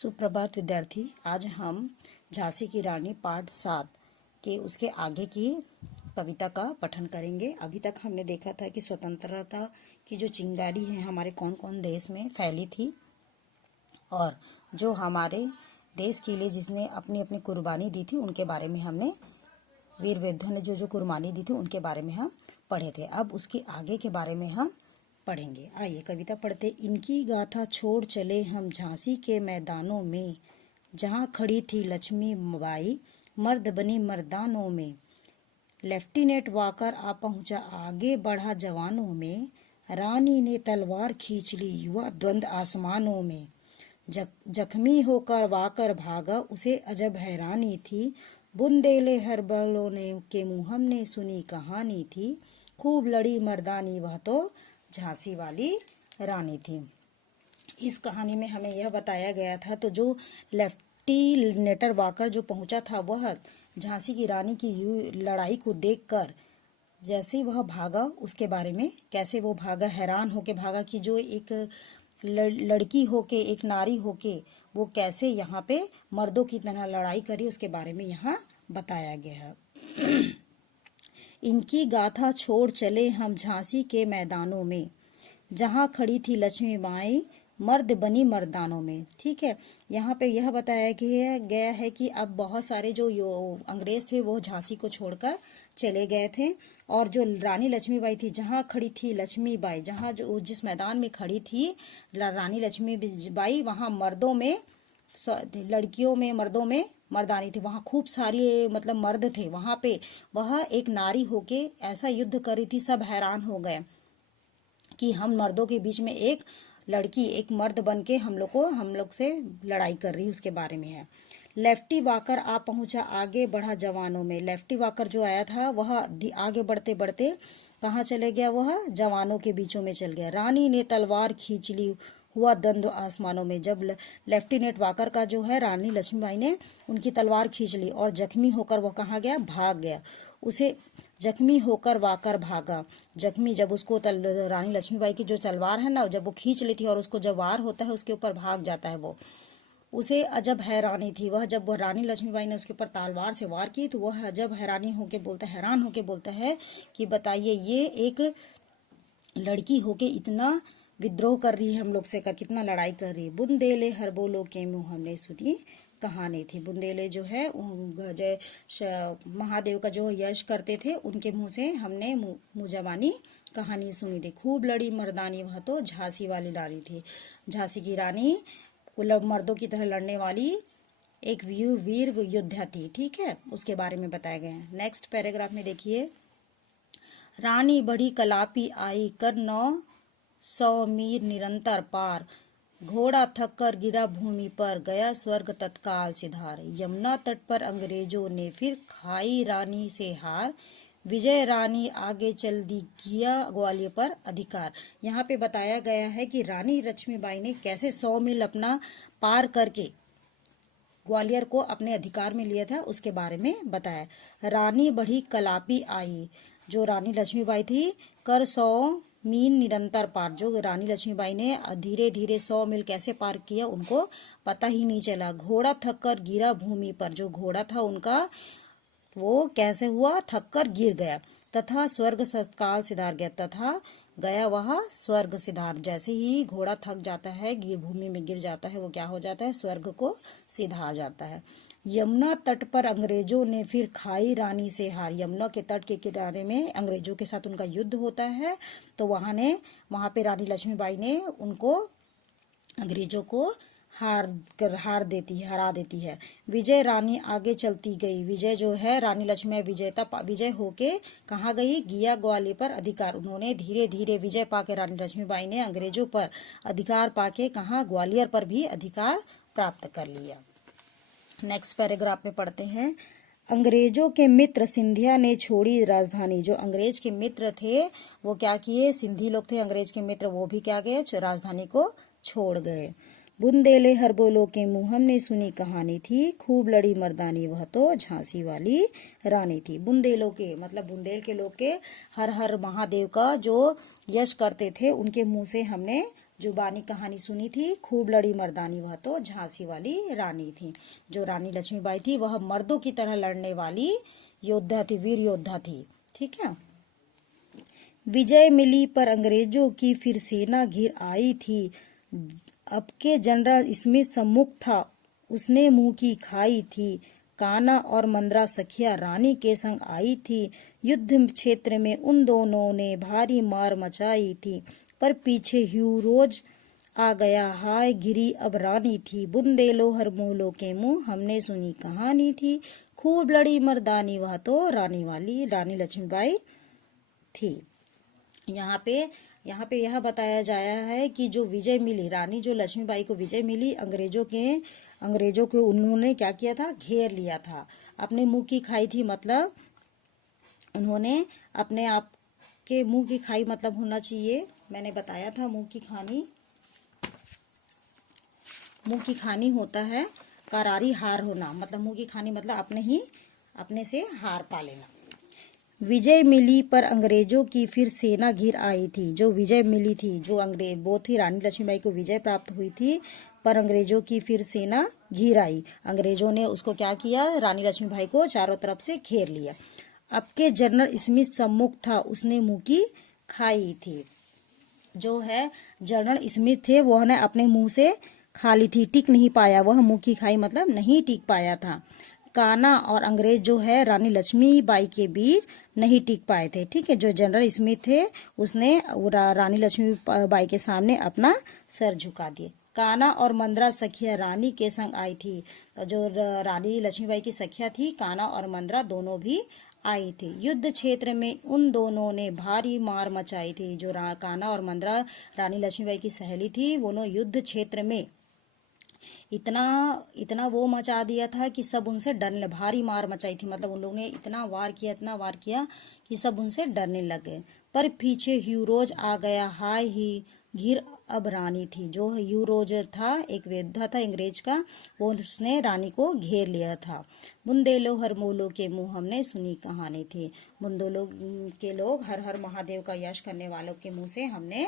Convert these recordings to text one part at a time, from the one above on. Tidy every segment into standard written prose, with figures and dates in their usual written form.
सुप्रभात विद्यार्थी। आज हम झांसी की रानी पाठ 7 के उसके आगे की कविता का पठन करेंगे। अभी तक हमने देखा था कि स्वतंत्रता की जो चिंगारी है हमारे कौन कौन देश में फैली थी और जो हमारे देश के लिए जिसने अपनी अपनी कुर्बानी दी थी उनके बारे में हमने वीर योद्धाओं ने जो जो कुर्बानी दी थी उनके बारे में हम पढ़े थे। अब उसके आगे के बारे में हम पढ़ेंगे। आइए कविता पढ़ते। इनकी गाथा छोड़ चले हम झांसी के मैदानों में, जहां खड़ी थी लक्ष्मी बाई मर्द बनी मर्दानों में। लेफ्टिनेंट वाकर आ पहुंचा आगे बढ़ा जवानों में, रानी ने तलवार खींच ली युवा द्वंद आसमानों में। जख्मी होकर वाकर भागा उसे अजब हैरानी थी, बुंदेले हरबलों ने के मुंह हमने सुनी कहानी थी। खूब लड़ी मर्दानी वह तो झांसी वाली रानी थी। इस कहानी में हमें यह बताया गया था, तो जो लेफ्टिनेंट वाकर जो पहुंचा था वह झांसी की रानी की लड़ाई को देखकर जैसे ही वह भागा उसके बारे में, कैसे वो भागा, हैरान होके भागा कि जो एक लड़की होके, एक नारी होके वो कैसे यहाँ पे मर्दों की तरह लड़ाई करी, उसके बारे में यहाँ बताया गया है। इनकी गाथा छोड़ चले हम झांसी के मैदानों में, जहां खड़ी थी लक्ष्मी बाई मर्द बनी मर्दानों में। ठीक है, यहाँ पे यह बताया गया है कि अब बहुत सारे जो अंग्रेज थे वो झांसी को छोड़कर चले गए थे और जो रानी लक्ष्मीबाई थी, जहां खड़ी थी लक्ष्मीबाई, जहां जो जिस मैदान में खड़ी थी रानी लक्ष्मीबाई, वहां मर्दों में, लड़कियों में, मर्दों में मर्दानी थी। वहां खूब सारे मतलब मर्द थे। वहां पे वह एक नारी होके ऐसा युद्ध कर रही थी, सब हैरान हो गए कि हम मर्दों के बीच में एक लड़की, एक मर्द बन के हम लोग से लड़ाई कर रही है, उसके बारे में है। लेफ्टी वाकर आ पहुंचा आगे बढ़ा जवानों में। लेफ्टी वाकर जो आया था वह आगे बढ़ते बढ़ते कहाँ चले गया, वह जवानों के बीचों में चल गया। रानी ने तलवार खींच ली हुआ द्वंद्व आसमानों में। जब लेफ्टिनेंट वाकर का जो है रानी लक्ष्मीबाई ने उनकी तलवार खींच ली और जख्मी होकर वह कहाँ गया, भाग गया। उसे जख्मी होकर वाकर भागा। जख्मी जब उसको रानी लक्ष्मीबाई की जो तलवार है ना, जब वो खींच लेती है और उसको जब वार होता है उसके ऊपर भाग जाता है वो, उसे अजब हैरानी थी। वह जब वह रानी लक्ष्मीबाई ने उसके ऊपर तलवार से वार की तो वह अजब हैरान होके बोलता है कि बताइए ये एक लड़की होके इतना विद्रोह कर रही है हम लोग से, कितना लड़ाई कर रही है। बुंदेले हर बोलो के मुंह हमने सुनी कहानी थी। बुंदेले जो है जय महादेव का जो यश करते थे उनके मुंह से हमने मुजबानी कहानी सुनी थी। खूब लड़ी मर्दानी वह तो झांसी वाली रानी थी। झांसी की रानी मर्दों की तरह लड़ने वाली एक वीर योद्धा थी। ठीक है, उसके बारे में बताया गया है। नेक्स्ट पैराग्राफ में देखिए। रानी बढ़ी कलापी आई कर 900 मील निरंतर पार, घोड़ा थक कर गिरा भूमि पर, गया स्वर्ग तत्काल सिधार। यमुना तट पर अंग्रेजों ने फिर खाई रानी से हार, विजय रानी आगे चल दी किया ग्वालियर पर अधिकार। यहाँ पे बताया गया है कि रानी लक्ष्मीबाई ने कैसे 100 मील अपना पार करके ग्वालियर को अपने अधिकार में लिया था, उसके बारे में बताया। रानी बढ़ी कलापी आई, जो रानी लक्ष्मीबाई थी, कर 100 मील निरंतर पार, जो रानी लक्ष्मीबाई ने धीरे धीरे 100 मील कैसे पार किया उनको पता ही नहीं चला। घोड़ा थक कर गिरा भूमि पर, जो घोड़ा था उनका वो कैसे हुआ, थक कर गिर गया। तथा स्वर्ग तत्काल सिधार गया, तथा गया वह स्वर्ग सिधार। जैसे ही घोड़ा थक जाता है, भूमि में गिर जाता है, वो क्या हो जाता है, स्वर्ग को सिधार जाता है। यमुना तट पर अंग्रेजों ने फिर खाई रानी से हार। यमुना के तट के किनारे में अंग्रेजों के साथ उनका युद्ध होता है, तो वहां पे रानी लक्ष्मीबाई ने उनको, अंग्रेजों को हरा देती है। विजय रानी आगे चलती गई। विजय जो है रानी लक्ष्मी विजय होके कहाँ गई, गया ग्वालियर पर अधिकार। उन्होंने धीरे धीरे विजय पाके रानी लक्ष्मीबाई ने अंग्रेजों पर अधिकार पाके कहाँ, ग्वालियर पर भी अधिकार प्राप्त कर लिया। नेक्स्ट पैराग्राफ में पढ़ते हैं। अंग्रेजों के मित्र सिंधिया ने छोड़ी राजधानी। जो अंग्रेज के मित्र थे वो क्या किए, सिंधी लोग थे अंग्रेज के मित्र, वो भी क्या गए, राजधानी को छोड़ गए। बुंदेले हर बोलो के मुंह हमने सुनी कहानी थी, खूब लड़ी मर्दानी वह तो झांसी वाली रानी थी। बुंदेलों के मतलब बुंदेल के लोग के हर हर महादेव का जो यश करते थे उनके मुंह से हमने जुबानी कहानी सुनी थी, खूब लड़ी मर्दानी वह तो झांसी वाली रानी थी। जो रानी लक्ष्मीबाई थी वह मर्दों की तरह लड़ने वाली योद्धा थी, वीर योद्धा थी। ठीक है। विजय मिली पर अंग्रेजों की फिर सेना घिर आई थी। अब के जनरल स्मिथ सम्मुख था, उसने मुंह की खाई थी। कान्हा और मंद्रा सखिया रानी के संग आई थी। युद्ध क्षेत्र में उन दोनों ने भारी मार मचाई थी, पर पीछे ह्यूरोज आ गया, हाय गिरी अब रानी थी। बुंदेलो हर मोहलो के मुंह, हमने सुनी कहानी थी। खूब लड़ी मर्दानी वह तो रानी वाली रानी लक्ष्मीबाई थी। यहाँ पे यह बताया जाया है कि जो विजय मिली, रानी जो लक्ष्मीबाई को विजय मिली, अंग्रेजों के उन्होंने क्या किया था, घेर लिया था। अपने मुंह की खाई थी, मतलब उन्होंने अपने आप के मुंह की खाई मतलब होना चाहिए, मैंने बताया था मुंह की खानी होता है करारी हार होना, मतलब मुंह की खानी मतलब अपने से हार पा लेना। विजय मिली पर अंग्रेजों की फिर सेना घिर आई थी। जो विजय मिली थी, जो अंग्रेज वो थी, रानी लक्ष्मीबाई को विजय प्राप्त हुई थी, पर अंग्रेजों की फिर सेना घिर आई। अंग्रेजों ने उसको क्या किया, रानी लक्ष्मीबाई को चारों तरफ से घेर लिया। अब के जनरल स्मिथ सम्मुख था, उसने मुंह की खाई थी। जो है जनरल स्मिथ थे, वह ने अपने मुंह से खा ली थी, टिक नहीं पाया, वह मुंह की खाई मतलब नहीं टिक पाया था। कान्हा और अंग्रेज जो है रानी लक्ष्मीबाई के बीच नहीं टिक पाए थे। ठीक है। जो जनरल स्मिथ थे उसने रानी लक्ष्मीबाई के सामने अपना सर झुका दिए। कान्हा और मंद्रा सखिया रानी के संग आई थी। तो जो रानी लक्ष्मीबाई की सखिया थी, कान्हा और मंद्रा दोनों भी आई थी। युद्ध क्षेत्र में उन दोनों ने भारी मार मचाई थी। जो कान्हा और मंद्रा रानी लक्ष्मीबाई की सहेली थी, वो युद्ध क्षेत्र में इतना वो मचा दिया था कि सब उनसे डरने, भारी मार मचाई थी, मतलब उन लोगों ने इतना वार किया कि सब उनसे डरने लगे। पर पीछे ह्यूरोज आ गया, हाय ही घिर अब रानी थी। जो ह्यूरोज था, एक योद्धा था अंग्रेज का, वो उसने रानी को घेर लिया था। बुंदेलो हर मोलो के मुंह, हमने सुनी कहानी थी। बुंदेलो के लोग हर हर महादेव का यश करने वालों के मुंह से हमने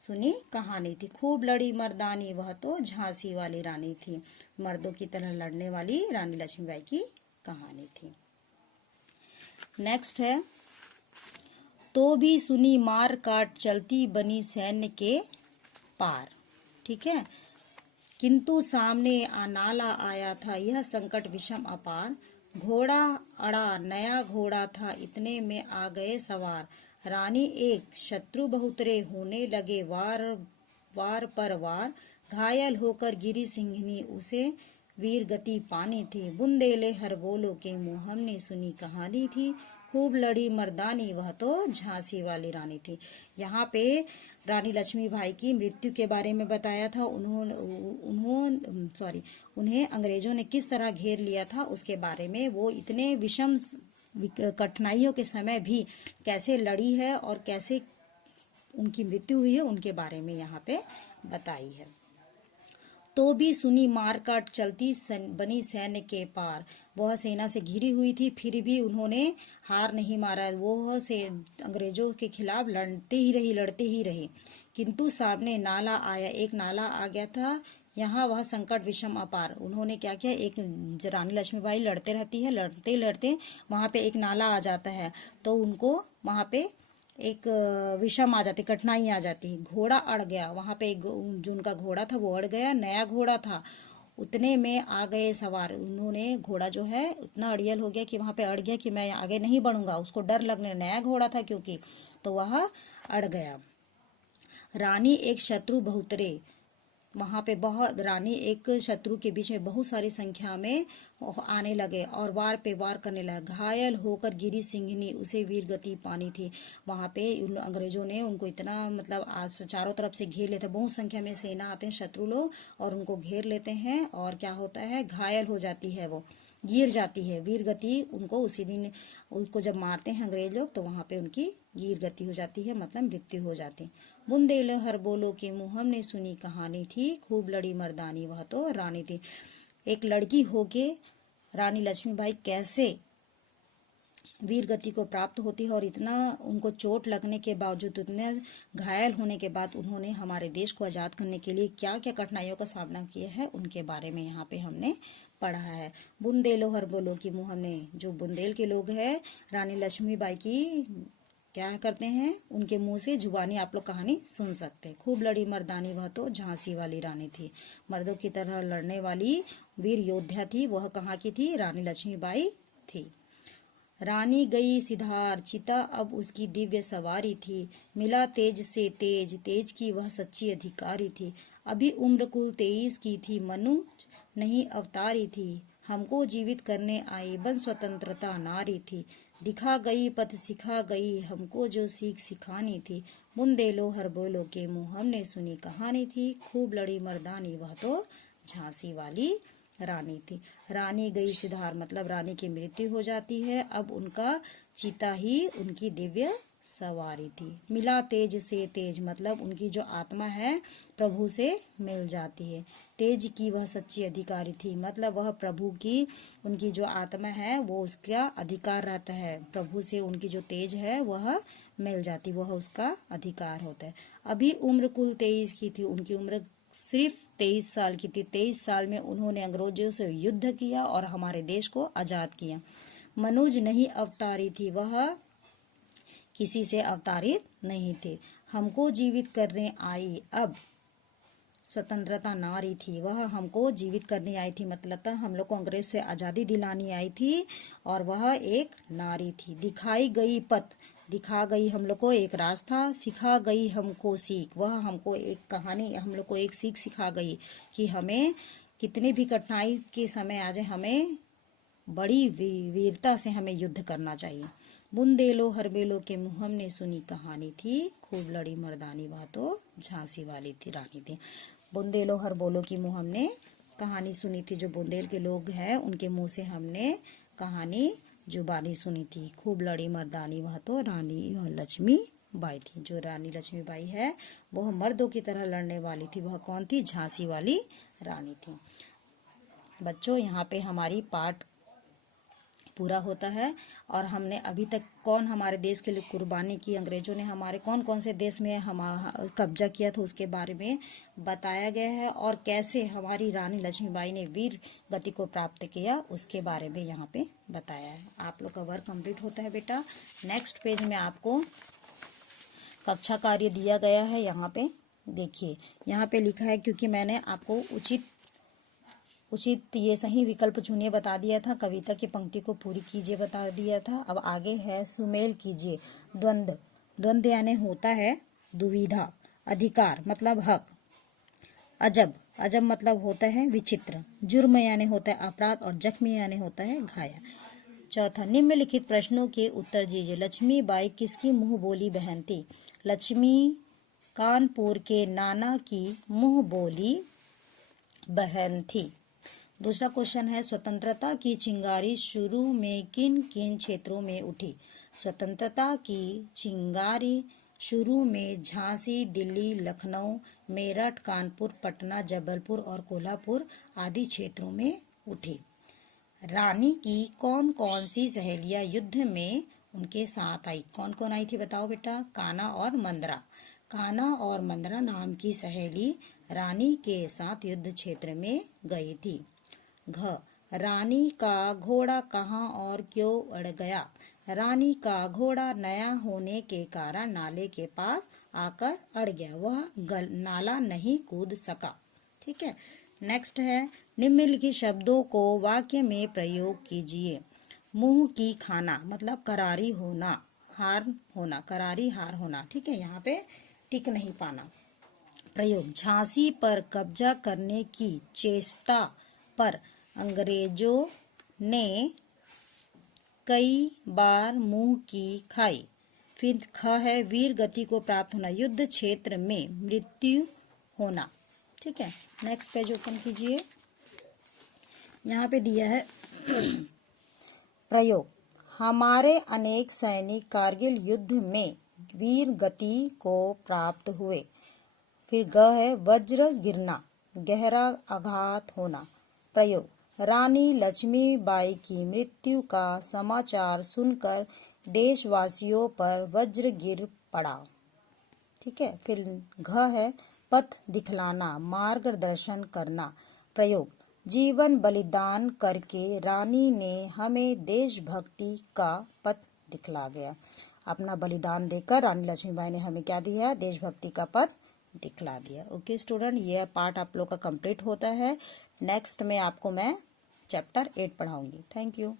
सुनी कहानी थी। खूब लड़ी मर्दानी वह तो झांसी वाली रानी थी। मर्दों की तरह लड़ने वाली रानी लक्ष्मीबाई की कहानी थी। नेक्स्ट है, तो भी सुनी मार काट चलती बनी सैन्य के पार। ठीक है। किंतु सामने नाला आया था, यह संकट विषम अपार। घोड़ा अड़ा नया घोड़ा था, इतने में आ गए सवार। रानी एक शत्रु बहुतरे, होने लगे वार पर वार। घायल होकर गिरी सिंहनी, उसे वीर गति पानी थी। बुंदेले हर बोलो के मुंह, हमने सुनी कहानी थी। खूब लड़ी मर्दानी वह तो झांसी वाली रानी थी। यहाँ पे रानी लक्ष्मीबाई की मृत्यु के बारे में बताया था। उन्हें अंग्रेजों ने किस तरह घेर लिया था उसके बारे में, वो इतने विषम कठिनाइयों के समय भी कैसे लड़ी है और कैसे उनकी मृत्यु हुई है, उनके बारे में यहाँ पे बताई है। तो भी सुनी मार काट चलती बनी सैन्य के पार। वह सेना से घिरी हुई थी, फिर भी उन्होंने हार नहीं मारा। वो से अंग्रेजों के खिलाफ लड़ते ही रहे। किंतु सामने नाला आया, एक नाला आ गया था, यहाँ वह संकट विषम अपार। उन्होंने क्या किया, एक रानी लक्ष्मीबाई लड़ते रहती है, लड़ते वहां पे एक नाला आ जाता है, तो उनको वहां पे एक विषम आ जाती, कठिनाई आ जाती। घोड़ा अड़ गया, वहां पे जो उनका घोड़ा था वो अड़ गया, नया घोड़ा था। उतने में आ गए सवार। उन्होंने घोड़ा जो है इतना अड़ियल हो गया कि वहां पे अड़ गया कि मैं आगे नहीं बढ़ूंगा, उसको डर लगने, नया घोड़ा था क्योंकि, तो वह अड़ गया। रानी एक शत्रु बहुतरे, वहां पे बहुत रानी एक शत्रु के बीच में बहुत सारी संख्या में आने लगे और वार पे वार करने लगे। घायल होकर गिरी सिंहनी, उसे वीर गति पानी थी। वहां पे अंग्रेजों ने उनको इतना मतलब चारों तरफ से घेर लेते, बहुत संख्या में सेना आते हैं शत्रु लोग और उनको घेर लेते हैं, और क्या होता है, घायल हो जाती है, वो गिर जाती है। वीर गति उनको उसी दिन, उनको जब मारते हैं अंग्रेज लोग तो वहां पे उनकी गिर गति हो जाती है, मतलब मृत्यु हो जाती। बुंदेलो हर बोलो के मुंह, हमने सुनी कहानी थी। खूब लड़ी मर्दानी वह तो रानी थी। एक लड़की होके रानी लक्ष्मीबाई कैसे वीर गति को प्राप्त होती है और इतना उनको चोट लगने के बावजूद, इतने घायल होने के बाद उन्होंने हमारे देश को आजाद करने के लिए क्या क्या कठिनाइयों का सामना किया है उनके बारे में यहाँ पे हमने पढ़ा है। बुंदेलो हर बोलो की मुँह, हमने जो बुंदेल के लोग हैं रानी लक्ष्मीबाई की क्या करते हैं, उनके मुंह से जुबानी आप लोग कहानी सुन सकते हैं। खूब लड़ी मर्दानी वह तो झांसी वाली रानी थी, मर्दों की तरह लड़ने वाली वीर योद्धा थी। वह कहाँ की थी, रानी लक्ष्मीबाई थी। रानी गई सिधार चिता अब उसकी दिव्य सवारी थी, मिला तेज से तेज, तेज की वह सच्ची अधिकारी थी। अभी उम्र कुल 23 की थी, मनुज नहीं अवतारी थी, हमको जीवित करने आई बन स्वतंत्रता नारी थी। दिखा गई पथ सिखा गई, हमको जो सीख सिखानी थी, बुंदेलो हर बोलो के मुँह हमने सुनी कहानी थी। खूब लड़ी मर्दानी वह तो झांसी वाली रानी थी। रानी गई सिधार मतलब रानी की मृत्यु हो जाती है, अब उनका चिता ही उनकी दिव्य सवारी थी। मिला तेज से तेज मतलब उनकी जो आत्मा है प्रभु से मिल जाती है। तेज की वह सच्ची अधिकारी थी मतलब वह प्रभु की, उनकी जो आत्मा है वो उसका अधिकार रहता है, प्रभु से उनकी जो तेज है वह मिल जाती, वह उसका अधिकार होता है। अभी उम्र कुल 23 की थी, उनकी उम्र सिर्फ 23 साल की थी। 23 साल में उन्होंने अंग्रेजों से युद्ध किया और हमारे देश को आजाद किया। मनुज नहीं अवतारी थी, वह किसी से अवतारित नहीं थे। हमको जीवित करने आई अब स्वतंत्रता नारी थी, वह हमको जीवित करने आई थी मतलब हम लोग को अंग्रेज से आजादी दिलानी आई थी और वह एक नारी थी। दिखाई गई पथ, दिखा गई हम लोग को एक रास्ता, सिखा गई हमको सीख, वह हमको एक कहानी, हम लोग को एक सीख सिखा गई कि हमें कितनी भी कठिनाई के समय आ जाए हमें बड़ी वीरता से हमें युद्ध करना चाहिए। बुंदेलो हरबेलो के मुँह हमने सुनी कहानी थी, खूब लड़ी मर्दानी वह तो झांसी वाली थी रानी थी। बुंदेलो हरबोलो की मुँह हमने कहानी सुनी थी, जो बुंदेल के लोग हैं उनके मुंह से हमने कहानी जुबानी सुनी थी। खूब लड़ी मर्दानी वह तो रानी लक्ष्मी बाई थी, जो रानी लक्ष्मीबाई है वह मर्दों की तरह लड़ने वाली थी। वह कौन थी, झांसी वाली रानी थी। बच्चों यहाँ पे हमारी पाठ पूरा होता है और हमने अभी तक कौन हमारे देश के लिए कुर्बानी की, अंग्रेजों ने हमारे कौन कौन से देश में कब्जा किया था उसके बारे में बताया गया है और कैसे हमारी रानी लक्ष्मीबाई ने वीर गति को प्राप्त किया उसके बारे में यहाँ पे बताया है। आप लोग का वर्क कंप्लीट होता है बेटा। नेक्स्ट पेज में आपको कक्षा कार्य दिया गया है, यहाँ पे देखिए, यहाँ पे लिखा है क्योंकि मैंने आपको उचित ये सही विकल्प चुनिए बता दिया था, कविता की पंक्ति को पूरी कीजिए बता दिया था। अब आगे है सुमेल कीजिए। द्वंद्व, द्वंद्व यानी होता है दुविधा, अधिकार मतलब हक, अजब, अजब मतलब होता है विचित्र, जुर्म यानी होता है अपराध और जख्मी यानी होता है घायल। चौथा, निम्नलिखित प्रश्नों के उत्तर दीजिए। लक्ष्मीबाई किसकी मुंह बोली बहन थी? लक्ष्मी कानपुर के नाना की मुंह बोली बहन थी। दूसरा क्वेश्चन है स्वतंत्रता की चिंगारी शुरू में किन किन क्षेत्रों में उठी? स्वतंत्रता की चिंगारी शुरू में झांसी, दिल्ली, लखनऊ, मेरठ, कानपुर, पटना, जबलपुर और कोल्हापुर आदि क्षेत्रों में उठी। रानी की कौन कौन सी सहेलियां युद्ध में उनके साथ आई? कौन कौन आई थी बताओ बेटा? कान्हा और मंदरा। कान्हा और मंदरा नाम की सहेली रानी के साथ युद्ध क्षेत्र में गई थी। घ, रानी का घोड़ा कहाँ और क्यों अड़ गया? रानी का घोड़ा नया होने के कारण नाले के पास आकर अड़ गया, वह नाला नहीं कूद सका। ठीक है। नेक्स्ट है निम्नलिखित शब्दों को वाक्य में प्रयोग कीजिए। मुंह की खाना मतलब करारी होना, हार होना, करारी हार होना। ठीक है, यहाँ पे टिक नहीं पाना। प्रयोग, झांसी पर कब्जा करने की चेष्टा पर अंग्रेजों ने कई बार मुंह की खाई। फिर ख है वीर गति को प्राप्त होना, युद्ध क्षेत्र में मृत्यु होना। ठीक है, नेक्स्ट पेज ओपन कीजिए। यहाँ पे दिया है प्रयोग, हमारे अनेक सैनिक कारगिल युद्ध में वीर गति को प्राप्त हुए। फिर ग है वज्र गिरना, गहरा आघात होना। प्रयोग, रानी लक्ष्मीबाई की मृत्यु का समाचार सुनकर देशवासियों पर वज्र गिर पड़ा। ठीक है। फिर घ है पथ दिखलाना, मार्गदर्शन करना। प्रयोग, जीवन बलिदान करके रानी ने हमें देशभक्ति का पथ दिखला गया। अपना बलिदान देकर रानी लक्ष्मीबाई ने हमें क्या दिया? देशभक्ति का पथ दिखला दिया। ओके स्टूडेंट, यह पार्ट आप लोग का कंप्लीट होता है। नेक्स्ट में आपको मैं चैप्टर 8 पढ़ाऊंगी। Thank you.